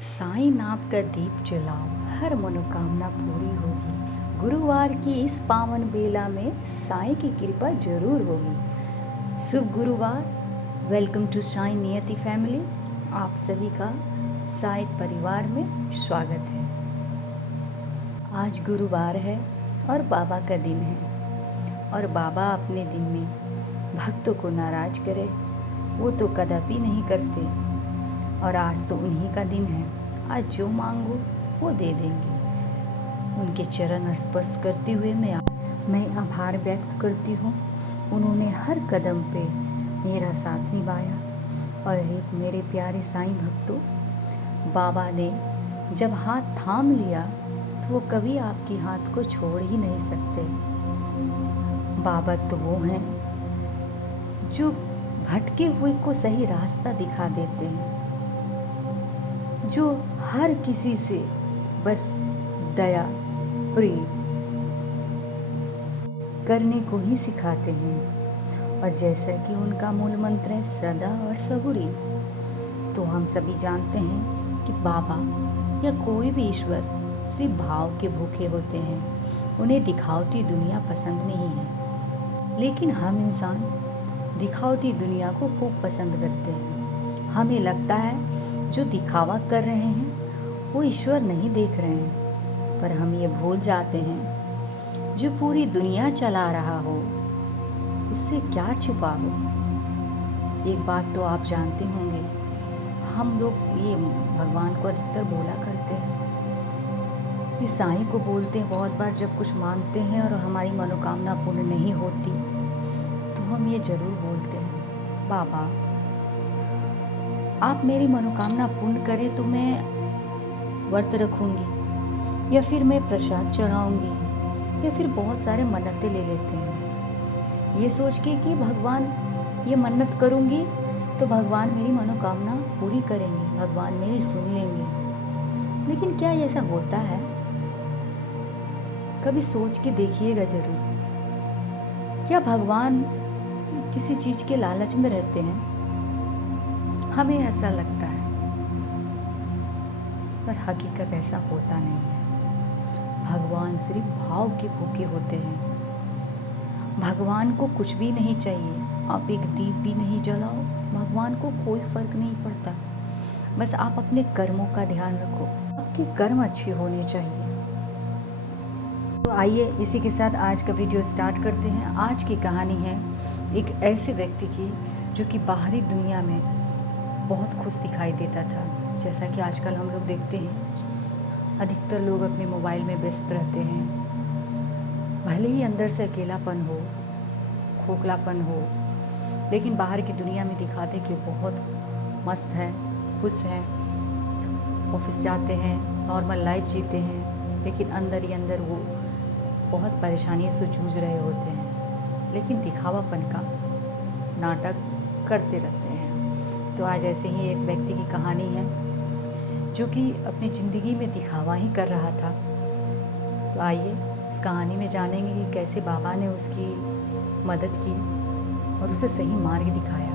साईं नाथ का दीप जलाओ, हर मनोकामना पूरी होगी। गुरुवार की इस पावन बेला में साईं की कृपा जरूर होगी। शुभ गुरुवार। वेलकम टू साईं नियति फैमिली। आप सभी का साईं परिवार में स्वागत है। आज गुरुवार है और बाबा का दिन है, और बाबा अपने दिन में भक्तों को नाराज करे वो तो कदापि नहीं करते। और आज तो उन्हीं का दिन है। आज जो मांगो वो दे देंगे। उनके चरण स्पर्श करते हुए मैं आभार व्यक्त करती हूँ। उन्होंने हर कदम पे मेरा साथ निभाया। और एक मेरे प्यारे साईं भक्तों, बाबा ने जब हाथ थाम लिया तो वो कभी आपकी हाथ को छोड़ ही नहीं सकते। बाबा तो वो हैं जो भटके हुए को सही रास्ता दिखा देते हैं, जो हर किसी से बस दया प्रेम करने को ही सिखाते हैं। और जैसा कि उनका मूल मंत्र है श्रद्धा और सबूरी, तो हम सभी जानते हैं कि बाबा या कोई भी ईश्वर सिर्फ भाव के भूखे होते हैं। उन्हें दिखावटी दुनिया पसंद नहीं है। लेकिन हम इंसान दिखावटी दुनिया को खूब पसंद करते हैं। हमें लगता है जो दिखावा कर रहे हैं वो ईश्वर नहीं देख रहे हैं, पर हम ये भूल जाते हैं जो पूरी दुनिया चला रहा हो उससे क्या छुपा हो। एक बात तो आप जानते होंगे, हम लोग ये भगवान को अधिकतर बोला करते हैं, ये साईं को बोलते हैं बहुत बार जब कुछ मांगते हैं और हमारी मनोकामना पूर्ण नहीं होती, तो हम ये ज़रूर बोलते हैं, बाबा आप मेरी मनोकामना पूर्ण करें तो मैं व्रत रखूंगी, या फिर मैं प्रसाद चढ़ाऊंगी, या फिर बहुत सारे मन्नतें ले लेते हैं ये सोच के कि भगवान ये मन्नत करूंगी तो भगवान मेरी मनोकामना पूरी करेंगे, भगवान मेरी सुन लेंगे। लेकिन क्या ऐसा होता है? कभी सोच के देखिएगा जरूर। क्या भगवान किसी चीज़ के लालच में रहते हैं? हमें ऐसा लगता है, पर हकीकत ऐसा होता नहीं है। भगवान सिर्फ भाव के भूखे होते हैं। भगवान को कुछ भी नहीं चाहिए। आप एक दीप भी नहीं जलाओ, भगवान को कोई फर्क नहीं पड़ता। बस आप अपने कर्मों का ध्यान रखो, आपके कर्म अच्छे होने चाहिए। तो आइए इसी के साथ आज का वीडियो स्टार्ट करते हैं। आज की कहानी है एक ऐसे व्यक्ति की जो कि बाहरी दुनिया में बहुत खुश दिखाई देता था। जैसा कि आजकल हम लोग देखते हैं, अधिकतर लोग अपने मोबाइल में व्यस्त रहते हैं। भले ही अंदर से अकेलापन हो, खोखलापन हो, लेकिन बाहर की दुनिया में दिखाते कि बहुत मस्त है, खुश है, ऑफिस जाते हैं, नॉर्मल लाइफ जीते हैं, लेकिन अंदर ही अंदर वो बहुत परेशानियों से जूझ रहे होते हैं, लेकिन दिखावापन का नाटक करते रहते हैं। तो आज ऐसे ही एक व्यक्ति की कहानी है जो कि अपनी ज़िंदगी में दिखावा ही कर रहा था। तो आइए इस कहानी में जानेंगे कि कैसे बाबा ने उसकी मदद की और उसे सही मार्ग दिखाया।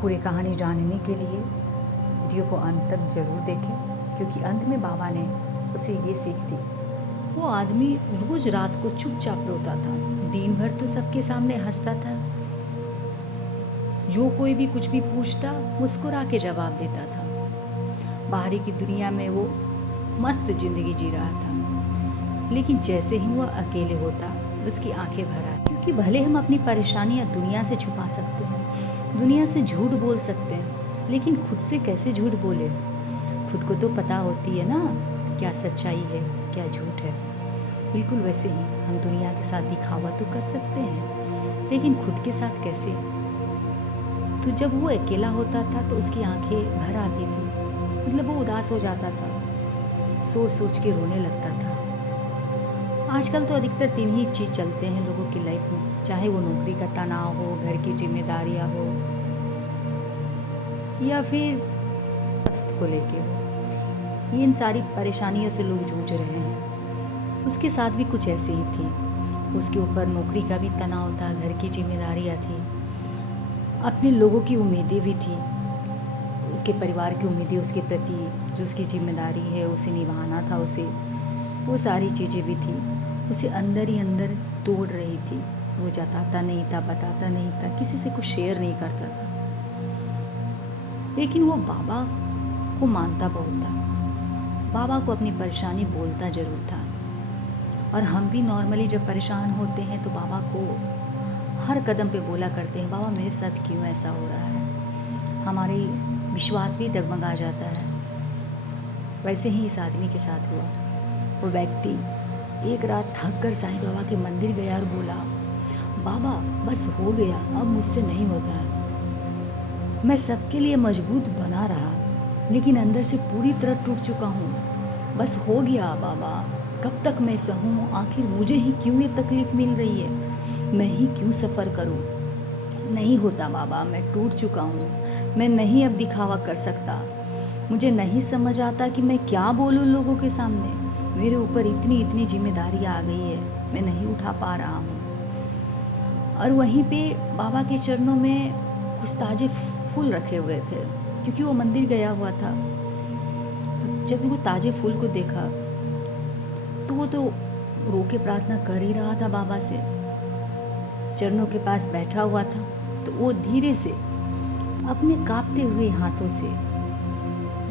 पूरी कहानी जानने के लिए वीडियो को अंत तक ज़रूर देखें, क्योंकि अंत में बाबा ने उसे ये सीख दी। वो आदमी रोज़ रात को चुपचाप रोता था, दिन भर तो सबके सामने हंसता था, जो कोई भी कुछ भी पूछता मुस्कुरा के जवाब देता था। बाहरी की दुनिया में वो मस्त जिंदगी जी रहा था, लेकिन जैसे ही वो अकेले होता उसकी आंखें भर आती। क्योंकि भले हम अपनी परेशानियां दुनिया से छुपा सकते हैं, दुनिया से झूठ बोल सकते हैं, लेकिन खुद से कैसे झूठ बोले? खुद को तो पता होती है ना क्या सच्चाई है क्या झूठ है। बिल्कुल वैसे ही हम दुनिया के साथ दिखावा तो कर सकते हैं, लेकिन खुद के साथ कैसे? तो जब वो अकेला होता था तो उसकी आंखें भर आती थी, मतलब वो उदास हो जाता था, सोच सोच के रोने लगता था। आजकल तो अधिकतर तीन ही चीज़ चलते हैं लोगों की लाइफ में, चाहे वो नौकरी का तनाव हो, घर की जिम्मेदारियां हो, या फिर स्वास्थ्य को लेके हो। इन सारी परेशानियों से लोग जूझ रहे हैं। उसके साथ भी कुछ ऐसे ही थी। उसके ऊपर नौकरी का भी तनाव था, घर की जिम्मेदारियां थी, अपने लोगों की उम्मीदें भी थी, उसके परिवार की उम्मीदें उसके प्रति, जो उसकी जिम्मेदारी है उसे निभाना था उसे, वो सारी चीज़ें भी थी, उसे अंदर ही अंदर तोड़ रही थी। वो जताता नहीं था, बताता नहीं था, किसी से कुछ शेयर नहीं करता था, लेकिन वो बाबा को मानता बहुत था, बाबा को अपनी परेशानी बोलता ज़रूर था। और हम भी नॉर्मली जब परेशान होते हैं तो बाबा को हर कदम पे बोला करते हैं, बाबा मेरे साथ क्यों ऐसा हो रहा है, हमारे विश्वास भी डगमगा जाता है। वैसे ही इस आदमी के साथ हुआ। वो व्यक्ति एक रात थक कर साईं बाबा के मंदिर गया और बोला, बाबा बस हो गया, अब मुझसे नहीं होता, मैं सबके लिए मजबूत बना रहा लेकिन अंदर से पूरी तरह टूट चुका हूँ, बस हो गया बाबा, कब तक मैं सहूँ, आखिर मुझे ही क्यों ये तकलीफ़ मिल रही है, मैं ही क्यों सफ़र करूँ, नहीं होता बाबा, मैं टूट चुका हूँ, मैं नहीं अब दिखावा कर सकता, मुझे नहीं समझ आता कि मैं क्या बोलूँ लोगों के सामने, मेरे ऊपर इतनी जिम्मेदारी आ गई है, मैं नहीं उठा पा रहा हूँ। और वहीं पे बाबा के चरणों में कुछ ताज़े फूल रखे हुए थे, क्योंकि वो मंदिर गया हुआ था। तो जब वो ताज़े फूल को देखा तो वो तो रो के प्रार्थना कर ही रहा था बाबा से, चरणों के पास बैठा हुआ था। तो वो धीरे से अपने कांपते हुए हाथों से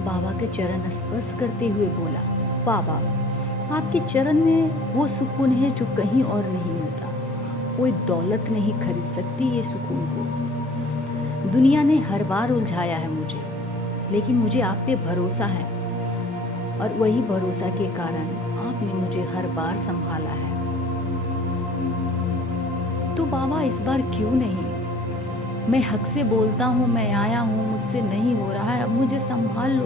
बाबा के चरण स्पर्श करते हुए बोला, बाबा आपके चरण में वो सुकून है जो कहीं और नहीं मिलता, कोई दौलत नहीं खरीद सकती ये सुकून को। दुनिया ने हर बार उलझाया है मुझे, लेकिन मुझे आप पे भरोसा है, और वही भरोसा के कारण आपने मुझे हर बार संभाला है। तो बाबा इस बार क्यों नहीं, मैं हक से बोलता हूँ, मैं आया हूँ, मुझसे नहीं हो रहा है, अब मुझे संभाल लो।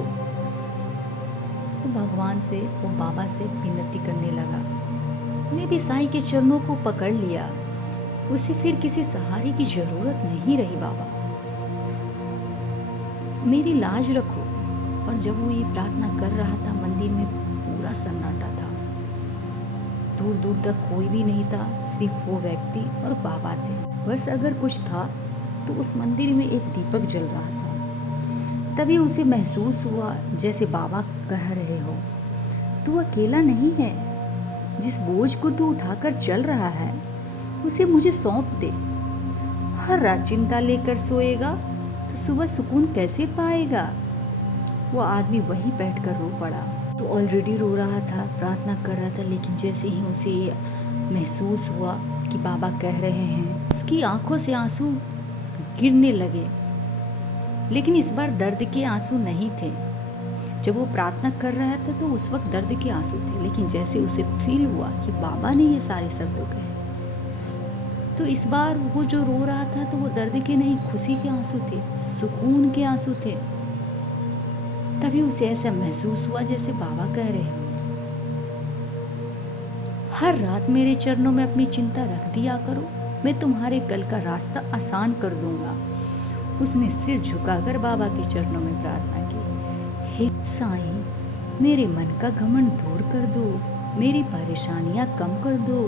वो भगवान से, वो बाबा से विनती करने लगा। उसने भी साईं के चरणों को पकड़ लिया, उसे फिर किसी सहारे की जरूरत नहीं रही। बाबा मेरी लाज रखो। और जब वो ये प्रार्थना कर रहा था, मंदिर में पूरा सन्नाटा था, दूर दूर तक कोई भी नहीं था, सिर्फ वो व्यक्ति और बाबा थे। बस अगर कुछ था तो उस मंदिर में एक दीपक जल रहा था। तभी उसे महसूस हुआ जैसे बाबा कह रहे हो, तू अकेला नहीं है, जिस बोझ को तू उठाकर चल रहा है उसे मुझे सौंप दे। हर रात चिंता लेकर सोएगा तो सुबह सुकून कैसे पाएगा। वो आदमी वहीं बैठकर रो पड़ा। तो ऑलरेडी रो रहा था, प्रार्थना कर रहा था, लेकिन जैसे ही उसे महसूस हुआ कि बाबा कह रहे हैं, उसकी आंखों से आंसू गिरने लगे। लेकिन इस बार दर्द के आंसू नहीं थे। जब वो प्रार्थना कर रहा था तो उस वक्त दर्द के आंसू थे, लेकिन जैसे उसे फील हुआ कि बाबा ने ये सारे शब्द कहे, तो इस बार वो जो रो रहा था तो वो दर्द के नहीं, खुशी के आंसू थे, सुकून के आंसू थे। तभी उसे ऐसा महसूस हुआ जैसे बाबा कह रहे हो, हर रात मेरे चरणों में अपनी चिंता रख दिया करो, मैं तुम्हारे कल का रास्ता आसान कर दूंगा। उसने सिर झुकाकर बाबा के चरणों में प्रार्थना की, हे साईं, मेरे मन का घमंड दूर कर दो, मेरी परेशानियां कम कर दो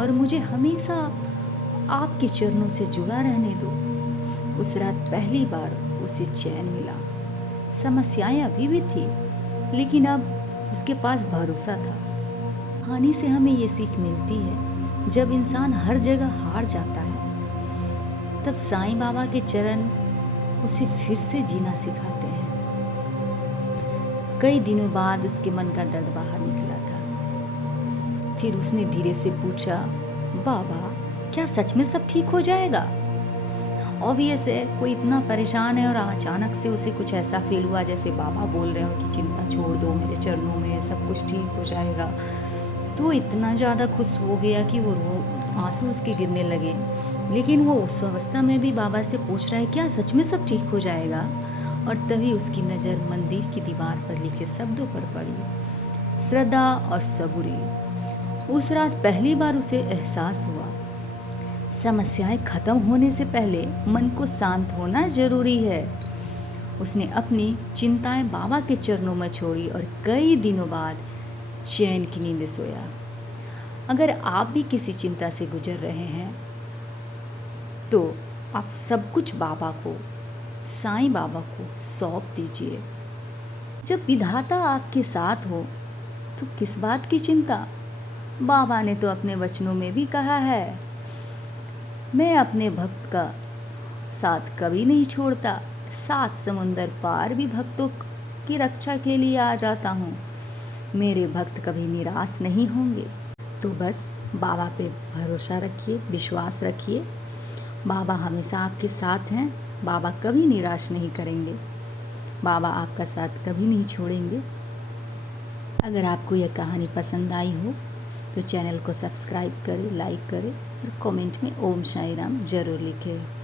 और मुझे हमेशा आपके चरणों से जुड़ा रहने दो। उस रात पहली बार उसे चैन मिला। समस्याएं अभी भी थी, लेकिन अब उसके पास भरोसा था। कहानी से हमें ये सीख मिलती है, जब इंसान हर जगह हार जाता है तब साईं बाबा के चरण उसे फिर से जीना सिखाते हैं। कई दिनों बाद उसके मन का दर्द बाहर निकला था। फिर उसने धीरे से पूछा, बाबा क्या सच में सब ठीक हो जाएगा। ऑब्वियस है, कोई इतना परेशान है और अचानक से उसे कुछ ऐसा फील हुआ जैसे बाबा बोल रहे हो कि चिंता छोड़ दो, मेरे चरणों में सब कुछ ठीक हो जाएगा। तो इतना ज़्यादा खुश हो गया कि वो आंसू उसके गिरने लगे। लेकिन वो उस अवस्था में भी बाबा से पूछ रहा है, क्या सच में सब ठीक हो जाएगा। और तभी उसकी नज़र मंदिर की दीवार पर लिखे शब्दों पर पड़ी, श्रद्धा और सबूरी। उस रात पहली बार उसे एहसास हुआ, समस्याएं खत्म होने से पहले मन को शांत होना जरूरी है। उसने अपनी चिंताएं बाबा के चरणों में छोड़ी और कई दिनों बाद चैन की नींद सोया। अगर आप भी किसी चिंता से गुजर रहे हैं तो आप सब कुछ बाबा को साईं बाबा को सौंप दीजिए। जब विधाता आपके साथ हो तो किस बात की चिंता। बाबा ने तो अपने वचनों में भी कहा है, मैं अपने भक्त का साथ कभी नहीं छोड़ता, 7 समुंदर पार भी भक्तों की रक्षा के लिए आ जाता हूँ। मेरे भक्त कभी निराश नहीं होंगे। तो बस बाबा पे भरोसा रखिए, विश्वास रखिए। बाबा हमेशा आपके साथ हैं। बाबा कभी निराश नहीं करेंगे। बाबा आपका साथ कभी नहीं छोड़ेंगे। अगर आपको यह कहानी पसंद आई हो तो चैनल को सब्सक्राइब करें, लाइक करें और कमेंट में ओम साई राम जरूर लिखें।